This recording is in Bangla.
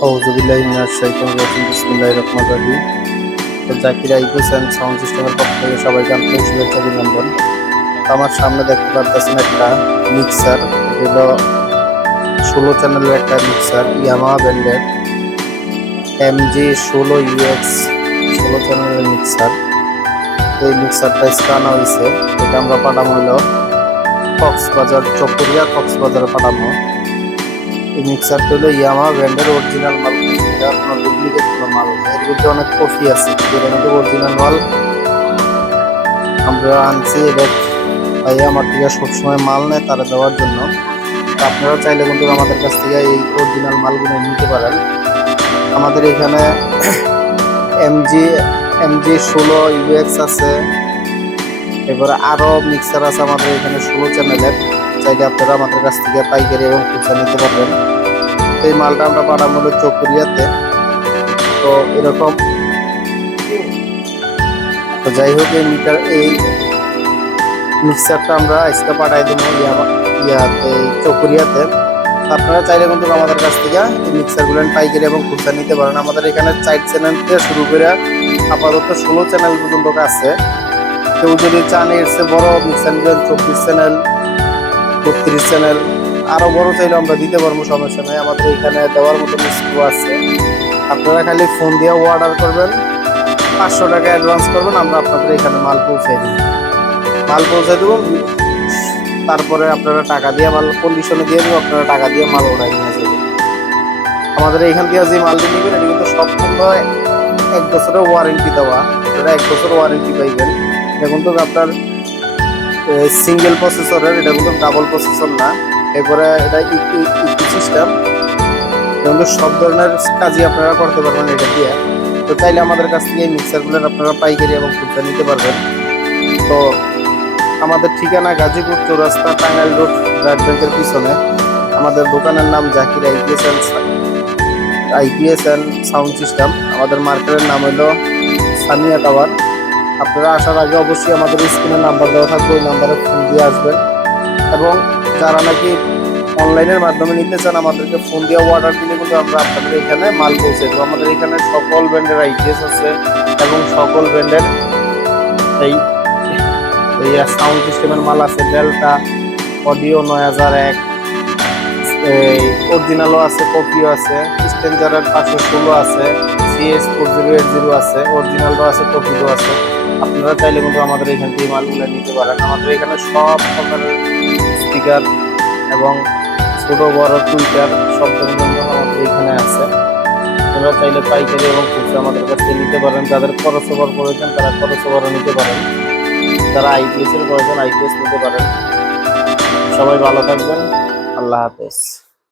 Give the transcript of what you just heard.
তো সাউন্ড আমার সামনে দেখতে পারতেছেন একটা মিক্সার এগুলো ষোলো চ্যানেলের একটা মিক্সার, ইয়ামা ব্র্যান্ডের এমজি ষোলো ইউএক্স, ষোলো চ্যানেলের মিক্সার। এই মিক্সারটা স্কানা হয়েছে এটা আমরা পাঠানো হলো কক্সবাজার, চকরিয়া কক্সবাজারে পাঠানো এই মিক্সারটা হলো ইয়ামা ব্র্যান্ডের অরিজিনাল মাল। এটা কোনো ডুপ্লিকেট কোনো মাল। এর ভিতরে অনেক কফি আছে। যেটা অরিজিনাল মাল আমরা আনছি। এটা ভাই আমার থেকে সবসময় মাল নেয় তারা দেওয়ার জন্য। আপনারা চাইলে কিন্তু আমাদের কাছ থেকে এই অরিজিনাল মালগুলো নিতে পারেন। আমাদের এখানে এমজি এমজি ষোলো ইউএক্স আছে। এবারে আরও মিক্সার আছে আমাদের এখানে ষোলো চ্যানেলের চাইলে আপনারা আমাদের কাছ থেকে পাইকারি এবং খুচরা নিতে পারবেন। তো এই মালটা আমরা হলো চকরিয়াতে তো এরকম। তো যাই হোক, এই মিটার এই মিক্সারটা আমরা আজকে পাঠাই দেবো ইয়া ইয়াতে চকরিয়াতে তো আপনারা চাইলে কিন্তু আমাদের কাছ থেকে এই মিক্সারগুলো পাইকারি এবং খুচরা নিতে পারেন। আমাদের এখানে চার চ্যানেল থেকে শুরু করে আপাতত ষোলো চ্যানেল পর্যন্ত আছে। কেউ যদি চান, এর চেয়ে বড় মিক্সার নেবেন, চব্বিশ চ্যানেল। বত্রিশ চ্যানেল আরও বড় চাইলে আমরা দিতে পারব, সমস্যা নাই। আমাদের এখানে দেওয়ার মতো স্ক্রু আছে। আপনারা খালি ফোন দিয়ে অর্ডার করবেন। পাঁচশো টাকা অ্যাডভান্স করবেন, আমরা আপনাদের এখানে মাল পৌঁছে দিব। মাল পৌঁছে দেবো। তারপরে আপনারা টাকা দিয়ে মাল কন্ডিশনে দিয়ে দেবো, আপনারা টাকা দিয়ে মাল অর্ডার নিয়ে যাবেন। আমাদের এখান থেকে যে মালটি নেবেন, এটা কিন্তু সম্পূর্ণ এক বছরের ওয়ারেন্টি দেওয়া। আপনারা এক বছর ওয়ারেন্টি পাইবেন। এটা কিন্তু আপনার সিঙ্গেল প্রসেসরের এটা কিন্তু ডাবল প্রসেসর না। এরপরে এটা ইকু সিস্টেম কিন্তু সব ধরনের কাজই আপনারা করতে পারবেন এটা দিয়ে। তো চাইলে আমাদের কাছ থেকে এই মিক্সারগুলো আপনারা পাইকারি এবং খুচরা নিতে পারবেন। তো আমাদের ঠিকানা গাজীপুর চৌরাস্তা টাঙ্গাইল রোড ব্লাড ব্যাংকের পিছনে। আমাদের দোকানের নাম Zakir IPS and IPS and sound system. আমাদের মার্কেটের নাম হলো সানিয়া টাওয়ার। আপনারা আসার আগে অবশ্যই আমাদের স্ক্রিনে নাম্বার দেওয়া থাকবে ওই নাম্বারে ফোন দিয়ে আসবেন। এবং যারা নাকি অনলাইনের মাধ্যমে নিতে চান, আমাদেরকে ফোন দিয়ে অর্ডার দিলে কিন্তু আমরা আপনাদের এখানে মাল পৌঁছে দেবো আমাদের এখানে সকল ব্র্যান্ডের আইপিএস আছে এবং সকল ব্র্যান্ডের এই এই সাউন্ড সিস্টেমের মাল আছে। ডেল্টা অডিও নয় হাজার এক, এই অরিজিনালও আছে কপিও আছে। স্টেঞ্জারের পাঁচশো ষোলো আছে। CS four zero eight zero আছে অরিজিনালও আছে কপিও আছে। আপনারা চাইলে কিন্তু আমাদের এখান থেকে মালগুলো নিতে পারেন। আমাদের এখানে সব প্রকারের স্পিকার এবং ছোট বড় টুইটার সব ধরনের আমাদের এখানে আছে। আপনারা চাইলে পাইকারি এবং খুচরা আমাদের কাছ নিতে পারেন। যাদের খরচ ওভার প্রয়োজন, তারা খরচ ওভারও নিতে পারেন। যারা আইপিএস এর প্রয়োজন আইপিএস নিতে পারেন। সবাই ভালো থাকবেন। আল্লাহ হাফেজ।